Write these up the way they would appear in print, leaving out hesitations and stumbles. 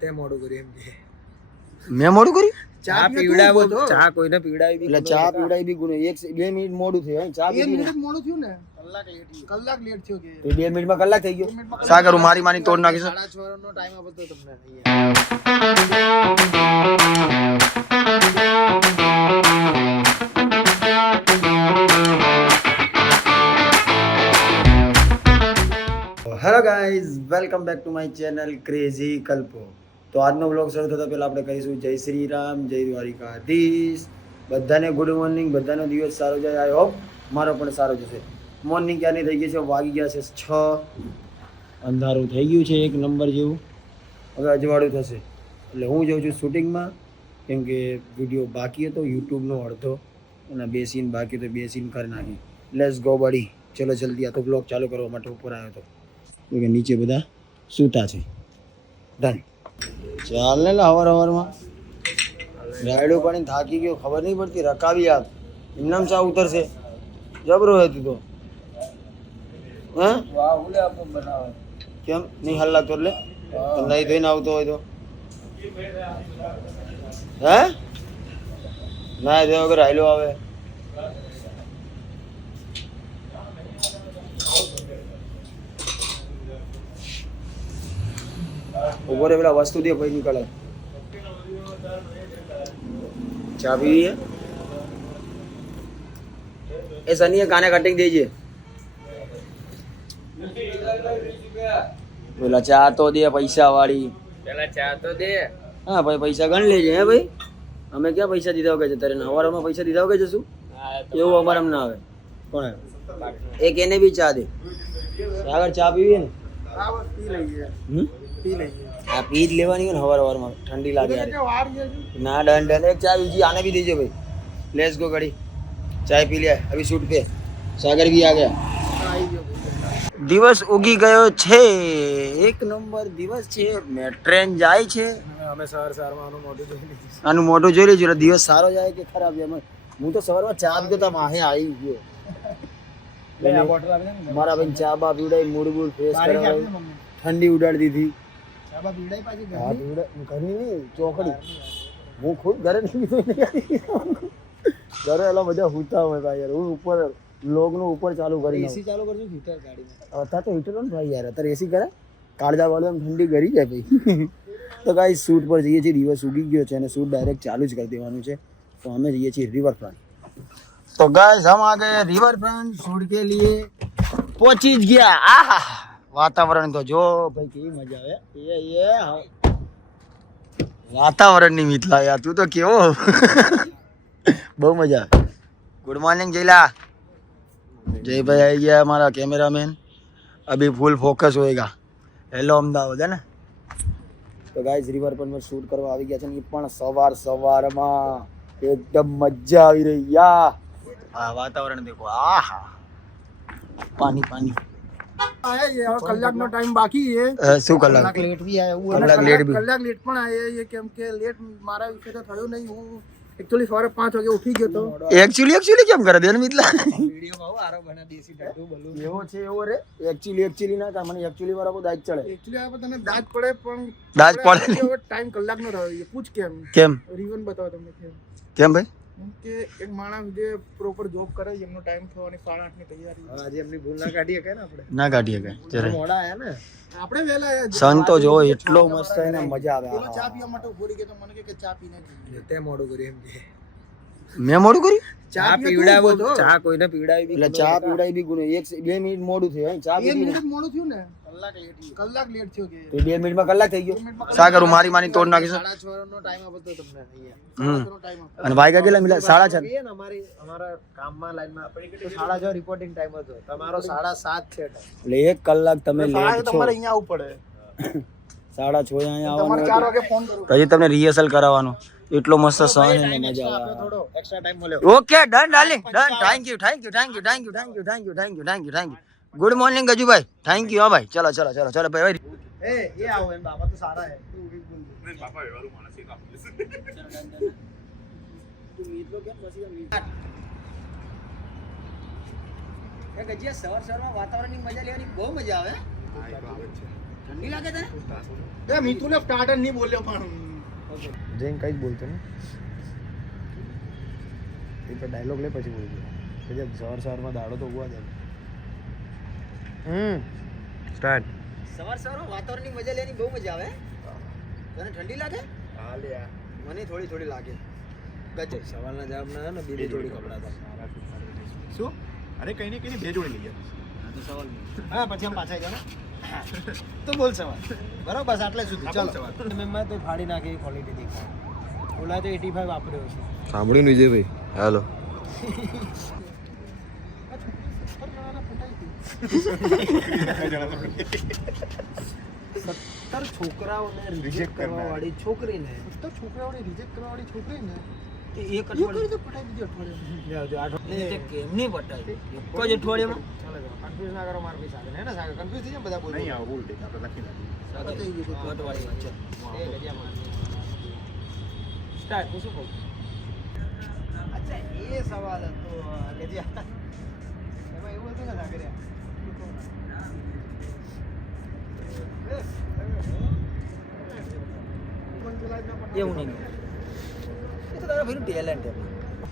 તે મોડું કર્યું એમ કે મેં મોડું કર્યું? ચા પીવડાવો તો ચા કોઈને પીવડાવી એટલે ચા પીવડાવી બી ગુનો 2 મિનિટ મોડું થયું. ચા 2 મિનિટ મોડું થયું ને, કલાક લેટ થયો કે તો 2 મિનિટમાં કલાક થઈ ગયો. શા કરું, મારી માની તોડ નાખીશ. 6:30 નો ટાઈમ આપતો તમને hello guys, welcome back to my channel crazy Kalpo. તો આજનો વ્લોગ શરૂ થતાં પહેલાં આપણે કહીશું જય શ્રી રામ, જય દ્વારિકાધીશ. બધાને ગુડ મોર્નિંગ, બધાનો દિવસ સારો જાય. આઈ હોપ મારો પણ સારો જશે. મોર્નિંગ ક્યારની થઈ ગઈ છે, વાગી ગયા છે 6. અંધારું થઈ ગયું છે 1 નંબર જેવું. હવે અજવાળું થશે એટલે હું જાઉં છું શૂટિંગમાં, કેમ કે વિડીયો બાકી હતો યુટ્યુબનો અડધો, અને 2 સીન બાકી તો 2 સીન કરી નાખી. લેટ્સ ગો બડી, ચલો જલ્દી. આ તો બ્લોગ ચાલુ કરવા માટે ઉપર આવ્યો હતો, કે નીચે બધા સૂતા છે. ડન. ચાલ ને હવારમાં રાયડું પાણી થાકી ગયો, ખબર નહીં પડતી. રકાવી આપ એમનામ ચા ઉતરશે. જબરો હતી તો કેમ નહીં હાલ લાગતો? એટલે નહીં ધોઈને આવતો હોય તો હે ના ધોયા વગર હાયલો આવે. ઉપર પેલા વસ્તુ દે પછી નીકળે. ચા પીવી એ સનીએ કાને કટિંગ દેજે. પેલા ચા તો દે, પૈસા વાળી પેલા ચા તો દે. હા ભાઈ, પૈસા ગણ લેજે. હે ભાઈ, અમે ક્યાં પૈસા દીધા વગર છે? તારે હવારમાં પૈસા દીધા વગર જશું એવું અમારે ના આવે. કોણ એક એને બી ચા દે. સાગર ચા પીવી ને? હા પી જ લેવાની હોય ને હવારમાં, ઠંડી લાગે. ના ડન એક ચા બીજી આને બી દેજો ભાઈ. લેટ્સ ગો ગાડી, ચાય પી લે. અભી શૂટ पे સાગર भी आ गया. દિવસ ઉગી ગયો છે, 1 નંબર દિવસ છે. મેં ટ્રેન જાય છે. અમે સવારમાં આનું મોઢું જોઈ લીધું. આનું મોઢું જોઈ લેજો. દિવસ સારો જાય કે ખરાબ જાય. હું તો સવારમાં ચા પીતો તો માહે આવી ગયો. મારા ભાઈ ચા બા પીવડાવી, મૂડ બૂડ ફ્રેશ કરાવી, ઠંડી ઉડાડી દીધી. ઘરની નહીં, ચોકડી. હું ખુદ ઘરે નહીં પીતો. ઘરે એલા બધા હુતા હોય ભાઈ યાર. હું ઉપર લોગનું ઉપર ચાલુ કરી એસી ચાલુ કરજો હીટર ગાડીમાં. અત્યારે તો હીટર ને ભાઈ યાર, અત્યારે એસી કરે કાળજા વાળું એમ ઠંડી કરી જાય ભાઈ. તો ગાઈસ શૂટ પર જઈએ છીએ. દિવસ ઉગી ગયો છે અને શૂટ ડાયરેક્ટ ચાલુ જ કરી દેવાનું છે. તો અમે જઈએ છીએ રિવરફ્રન્ટ. તો ગાઈસ હમ આ ગए રિવરફ્રન્ટ શૂટ કે लिए. પહોંચી જ ગયા. આહા, વાતાવરણ તો જો ભાઈ કેવી મજા આવે. એ વાતાવરણની મિથલા યાર, તું તો કેવો બહુ મજા. Good morning Jayla. जय भाई आई गया हमारा कैमरामैन. अभी फुल फोकस होएगा. हेलो अमदावाद है ना. तो गाइस रिवर पर में शूट करवा આવી ગયા છે ને, પણ સવારમાં એકદમ મજા આવી રહી યા. આ વાતાવરણ દેખો. આહા, પાણી પાણી. આયા ये और कलाक નો ટાઈમ બાકી है. શું કલાક લેટ भी आया हुआ. કલાક લેટ બી. કલાક લેટ પણ આયા ये કેમ કે લેટ મારા વિશે તો થયો નહીં. હું એકચ્યુઅલી સવારે 5 વાગે ઉઠી ગયો તો. એકચ્યુઅલી કેમ કરે દેન મિતલા? વિડિયો બહુ આરો બના દેસી ડાડુ બોલું. એવો છે એવો રે. એકચ્યુઅલી ના કર, મને એકચ્યુઅલી વાળા કો દાજ ચડે. એકચ્યુઅલી આ તને દાજ પડે પણ દાજ પડે. ટાઈમ કલાકનો થયો. એ પૂછ કેમ રીઝન બતાવો તમને કેમ ભાઈ? કે એક માણસ જે પ્રોપર જોબ કરે એમનો ટાઈમ થયો અને 8:30 ની તૈયારી. આજે એમની ભૂલ ના કાઢીએ કે ને આપણે ના કાઢીએ કે જરા મોડા આયા ને આપણે વેલા આયા. સન તો જો એટલો મસ્ત છે ને, મજા આવે. ચા પીવા માટે ઉભો રહી ગયો તો મને કે ચા પીને જઈએ. તે મોડું કર્યું એમ કે મેં મોડું કર્યું? ચા પીવડાવો તો ચા કોઈને પીવડાવી બી એટલે ચા પીવડાવી બી ગુનો. 2 મિનિટ મોડું થયું. ચા 2 મિનિટ મોડું થયું ને, કલાક લેટ થયો કે તો 2 મિનિટમાં કલાક થઈ ગયો. શા કરું, મારી માની તોડ નાખીશ. 6:30 નો ટાઈમ આપતો તમને અહીંયા. અને વાગ્યા કેટલા મિલા? 6:30. અમારા કામમાં લાઈનમાં આપણે કેટલું 6:30 રિપોર્ટિંગ ટાઈમ હતો. તમારો 7:30 છે એટલે 1 કલાક તમે લેટ છો. તમારે અહીંયા આવવું પડે. 6:30 અહીંયા તમારે 4 વાગે ફોન કરું. પછી તમને રિહર્સલ કરાવવાનું. એટલો મસ્ત સહન અને મજા આવે. થોડો એક્સ્ટ્રા ટાઈમ મળ્યો. Okay done darling done. Thank you thank you thank you thank you thank you thank you thank you thank you thank you. Good morning Gajubhai. Thank you. હા ભાઈ, ચલો ચલો ચલો ચલો ભાઈ. એ આવો એમ બાબા તો સારા હે. તું ઉભી બોલ. નહીં બાબા વ્યવહારુ માણસ છે આપલે. તું મિત્રો કેમ પછી એ ગજિયા સવારમાં વાતાવરણની મજા લેવાની બહુ મજા આવે. ઠંડી લાગે તને? એ મિતુને સ્ટાર્ટર નહીં બોલ્યો પણ જઈને કંઈ જ બોલતો ને એ પર ડાયલોગ લે પછી બોલજો પછી સવાર સવારમાં દાડો તો ઉગવા દે સ્ટાર્ટ સવારમાં વાતાવરણની મજા લેવાની બહુ મજા આવે. તને ઠંડી લાગે? હા લે યાર મને થોડી થોડી લાગે. ગજબ. સવારના જવાબ ના ને બે જોડી કપડા હતા શું અરે કઈ નહીં બે જોડી લઈ ગયા હા તો સવાલ હા પછી આમ પાછા જાવ તો બોલ સવાલ બરાબર બસ આટલે સુધી ચાલો મેં તો ફાડી નાખી ક્વોલિટી દેખાય ઓલા તો 85 વાપર્યો છે સાંભળ્યું વિજયભાઈ હાલો છોકરાઓને રિજેક્ટ કરવા વાળી છોકરીને તો છોકરાઓને રિજેક્ટ કરવા વાળી છોકરી ને એક એ અઠવાડિયું કરી તો પટાઈ દીધી અઠવાડિયે તે કેમ નહીં પટાય? એક જ અઠવાડિયામાં કન્ફ્યુઝ ના કરો માર પી સાથે હે ને સાગર કન્ફ્યુઝ થઈ જાય બધા બોલ નહીં આવો ઉલટી આપણે લખી નાખીએ અઠવાડિયું છે. એ ગજિયા માર સ્ટાર્ટ હું શું કહું અચ્છા એ સવાલ હતો ગજિયા. એમાં એવું હતું ને સાગરિયા એવું નહીં. એ તો તારા ભાઈનું ટેલેન્ટ છે.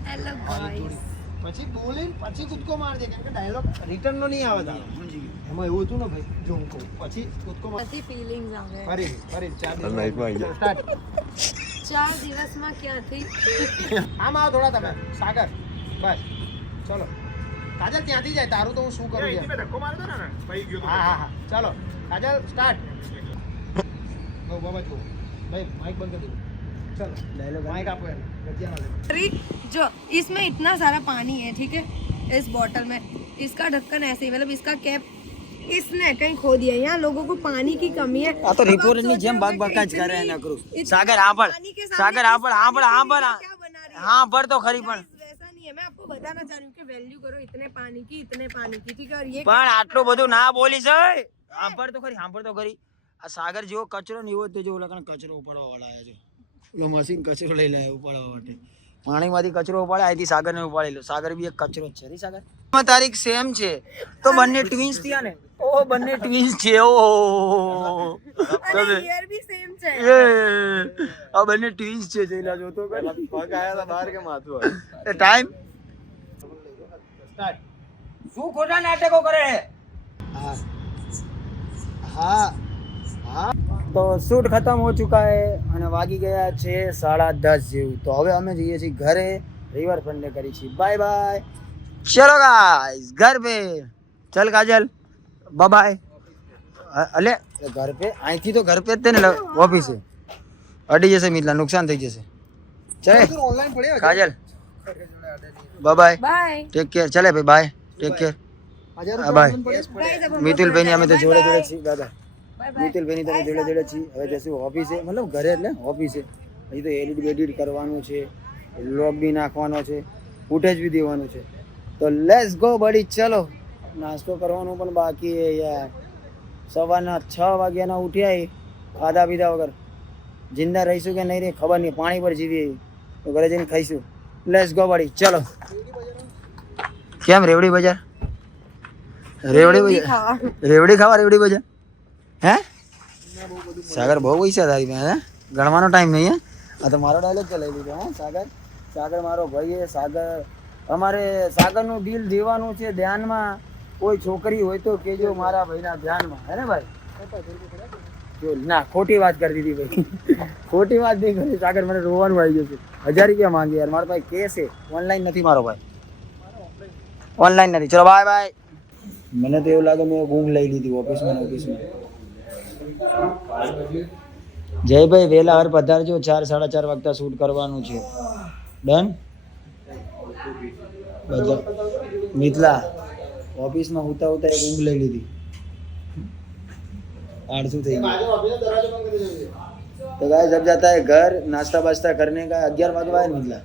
હેલો ગાઈસ પછી બોલીને પછી કૂદકો મારજે કેમ કે ડાયલોગ રિટર્ન નો નહીં આવે તારો. સમજી ગયો. એમાં એવું હતું ને ભાઈ જો હું કહું પછી કૂદકો માર બધી ફીલિંગ્સ આવે ફરી ચાર દિવસ નાઈટમાં આવી ગયા. સ્ટાર્ટ 4 દિવસમાં ક્યાંથી આમ આવો થોડા તમે સાગર બસ ચલો કાજલ ત્યાંથી જાય તારું તો હું શું કરું યાર. ધક્કો મારતો ને ભાઈ ગયો હા હા હા ચાલો કાજલ સ્ટાર્ટ બહુ બાબા જો ભાઈ માઈક બંધ કરી दो चलो डायलॉग माइक आपको है गजिया ना ट्रिक जो इसमें इतना सारा पानी है ठीक है इस बॉटल में इसका ढक्कन ऐसे ही मतलब इसका कैप इसने कहीं खो दिया यहाँ लोगों को पानी की कमी है આ તો રિપોર્ટર ની જેમ બાગ બાકા જ કરે એના કરું. સાગર આ પણ સાગર આ પણ હા પર તો ખરી પણ वैसा नहीं है मैं आपको बताना चाह रही हूँ कि वैल्यू करो इतने पानी की ठीक है और ये પણ આટલું બધું ના બોલી જાય. સાંભળ તો ખરી આ સાગર જેવો કચરો નહીં હોય તો જો ઓલા કણ કચરો ઉપાડવા વાળા આવ્યા છે. ઓલો મશીન કચરો લઈ લાવ્યો ઉપાડવા માટે. પાણીમાંથી કચરો ઉપાડે અહીંથી સાગરને ઉપાડી લો. સાગર બી એક કચરો જ છે રી સાગર. તારીખ સેમ છે તો બંને ટ્વિન્સ થયા ને. ઓ બંને ટ્વિન્સ છે. ઓ अरे ईयर भी सेम છે એ આ બંને ટ્વિન્સ છે જોઈલા જો તો પગ આયા હતા બહાર કે માથું આવ્યું? એ ટાઈમ स्टार्ट શું ખોટા નાટકો કરે. हाँ हाँ हाँ તો શૂટ ખતમ હો ચુકા હે અને વાગી ગયા છે 10:30 જેવું. તો હવે અમે જઈએ છીએ ઘરે. રિવરફ્રન્ટને કરી છીએ બાય બાય. ચલો ગાઈસ ઘર पे चल काजल बाय बाय. અલે ઘર पे અહીંથી તો ઘર पे જ તે ને ઓફિસે અડી જશે મિતલા નુકસાન થઈ જશે. ચલે ऑनलाइन पड़ेगा Kajal bye bye bye take care. ચલે ભાઈ bye take care 1000 bye. Guys अब મિતુલભાઈ ની અમે તો જોડે જોડે છીએ દાદા. बाय મિતુલભાઈ ની તમે જોડે જોડે છીએ. હવે જશું ઓફિસે મતલબ ઘરે એટલે ઓફિસે. હજી તો એડિટ કરવાનું છે લોગ બી નાખવાનો છે ફૂટેજ બી દેવાનું છે. તો લેટ્સ ગો બડી ચલો. નાસ્તો કરવાનું પણ બાકી છે યાર. સવારના 6 વાગ્યાના ઉઠ્યા ખાધા પીધા વગર જિંદા રહીશું કે નહીં રહી ખબર નહીં. પાણી પર જીવીએ તો ઘરે જઈને ખાઈશું. લેટ્સ ગો બડી ચલો. કેમ રેવડી બજાર રેવડી ખાવા રેવડી બજાર હે સાગર બહુ પૈસા તારી પાસે હે ગણવાનો ટાઈમ નહીં હે. આ તો મારો ડાયલોગ ચલાવી દીધો હે સાગર મારો ભાઈ હે સાગર. અમારે સાગરનું ડીલ દેવાનું છે ધ્યાનમાં. કોઈ છોકરી હોય તો કેજો મારા ભાઈના ધ્યાનમાં હે ને ભાઈ. જો ના ખોટી વાત કરી દીધી ભાઈ. ખોટી વાત નહીં કરી સાગર. મને રોવાનું આવી ગયું છે. 1000 રૂપિયા માંગે યાર મારા ભાઈ કેસ છે. ઓનલાઈન નથી મારો ભાઈ ઓનલાઈન નથી. ચલો બાય બાય. મને તો એવું લાગે મેં ઊંઘ લઈ લીધી ઓફિસમાં. જયભાઈ વહેલા હર પધારજો. 4 4:30 વાગતા શૂટ કરવાનું છે. ડન. મિથલા ઓફિસમાં હુતા હુતા એક ઊંઘ લઈ લીધી. आलसू થઈ ગયું. तो गाइस अब जाता है घर नाश्ता वास्ता करने का. 11 વાગવા આવ્યા મિથલા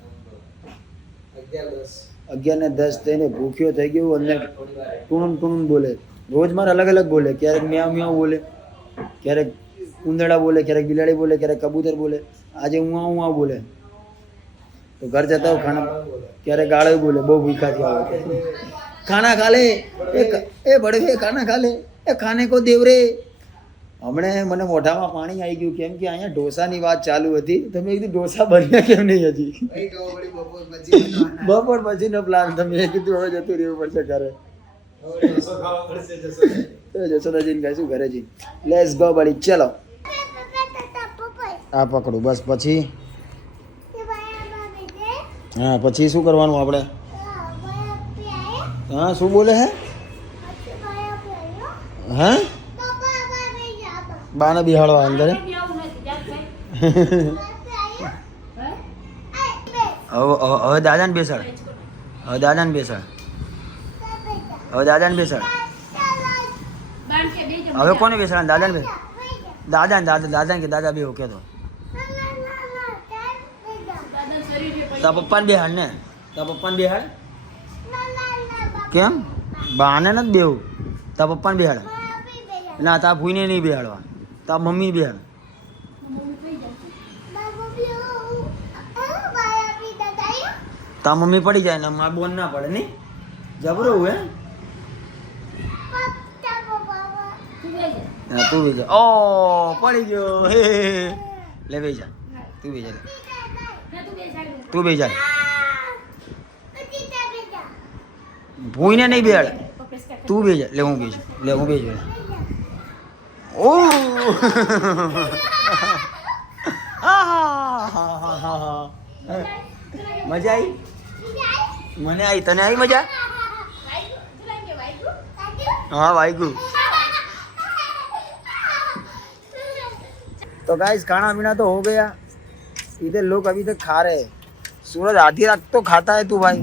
11:10 થઈને ભૂખ્યો થઈ ગયો. અંદર ટુણું બોલે. રોજ મારે અલગ અલગ બોલે. ક્યારેક મ્યાઉ મ્યાઉ બોલે, ક્યારેક ઉંદરડા બોલે, ક્યારેક બિલાડી બોલે, ક્યારેક કબૂતર બોલે. આજે ઉઆ બોલે. તો ઘર જતા હું ખાના ક્યારેક ગાળો બોલે. બહુ ભૂખા થયા હોય. खाना खा ले ए बड़े खाना खा ले ए खाने को देव रे. હમણે મને મોઢામાં પાણી આવી ગયું કેમ કે અહીંયા ઢોસાની વાત ચાલુ હતી તો મેં કીધું ઢોસા બન્યા કેમ નહીં હજી બપોર પછીનો પ્લાન તમે કીધું હવે જતું રહેવું પડશે ઘરે તો જશોદાજીને કહીશું ઘરે જી લેટ્સ ગો બડી ચલો આ પકડું બસ પછી હા પછી શું કરવાનું આપણે હા શું બોલે હે હા બાને બિહાડવા અંદર હવે દાદાને બેસાડ હવે દાદાને બેસાડ હવે દાદાને બેસાડ હવે કોને બેસાડ દાદાને બેસાડ દાદાને કે દાદા બે ઓકે તો તારા પપ્પાને બેહાડ ને તારા પપ્પાને બેહાડ કેમ બાને નથી બેવું તારા પપ્પાને બેહાડ ના તારા ભૂઈને નહીં બેહાડવા તારા મમ્મીને બેહાડ તારા મમ્મી પડી જાય ને મારા બોન ના પડે નહીં જબરો હે હા તું બી જા ઓ પડી ગયો હે લે બે જા તું બી જા તું બે જા ભૂઈને નહીં બેહાડ તું બે જા લે હું બે જા ઓ મજા આવી મને આવી તને આવી મજા हाँ वाहिगुरु तो गाइस खाना पीना तो हो गया इधर लोग अभी तक खा रहे हैं सूरज आधी रात तो खाता है तू भाई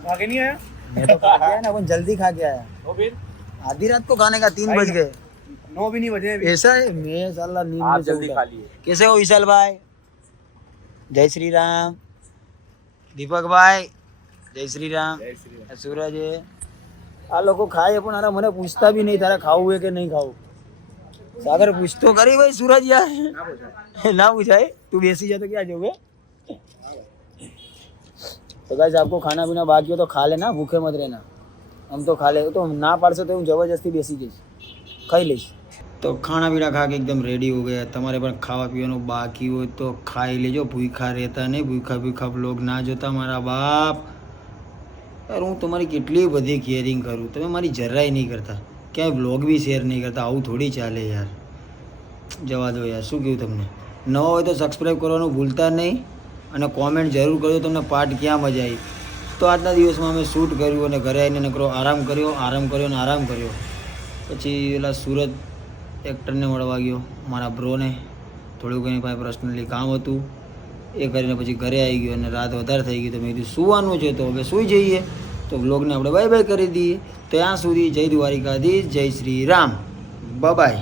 खा के नहीं आया मैं तो खा के आया ना अपन जल्दी खा के आया तो फिर आधी रात को खाने का 3 बज गए 9 भी नहीं बजे अभी। ऐसा है मैं साला नींद आप में जल्दी सोता। खा लिए कैसे हो विशाल भाई जय श्री राम दीपक भाई जय श्री राम सूरज है આ લોકો ખાય પણ આરા મને પૂછતા બી નહીં તારે ખાવું है કે નહીં ખાવું सागर पूछ तो करी भाई सूरज यार ना पूछाए तू बेसी जा तो क्या जोगे तो गाइस आपको खाना पीना बाकी हो तो खा लेना भूखे मत रहना हम तो खा ले तो ना पाड़शो तो હું જબરજસ્તી બેસી જઈશ ખાઈ લઈશ તો ખાણા પીણા ખા કે એકદમ રેડી હો ગયા તમારે પણ ખાવા પીવાનું બાકી હોય તો ખાઈ લેજો ભૂખા રહેતા નહીં ભૂખા બ્લોગ ના જોતા મારા બાપ યાર હું તમારી કેટલી બધી કેરિંગ કરું તમે મારી જરાય નહીં કરતા ક્યાંય બ્લોગ બી શેર નહીં કરતા આવું થોડી ચાલે યાર જવા દો યાર શું કહ્યું તમને નવા હોય તો સબસ્ક્રાઈબ કરવાનું ભૂલતા નહીં અને કોમેન્ટ જરૂર કરજો તમને પાર્ટ ક્યાં મજા આવી તો આજના દિવસમાં અમે શૂટ કર્યું અને ઘરે આવીને નકરો આરામ કર્યો અને આરામ કર્યો પછી પેલા સુરત એક્ટરને મળવા ગયો મારા બ્રોને થોડુંક એની પાસે પર્સનલી કામ હતું એ કરીને પછી ઘરે આવી ગયો અને રાત વધારે થઈ ગઈ તો મેં કીધું સૂવાનું છે તો હવે સૂઈ જઈએ તો વ્લોગને આપણે બાય બાય કરી દઈએ ત્યાં સુધી જય દ્વારિકાધીશ જય શ્રી રામ બાય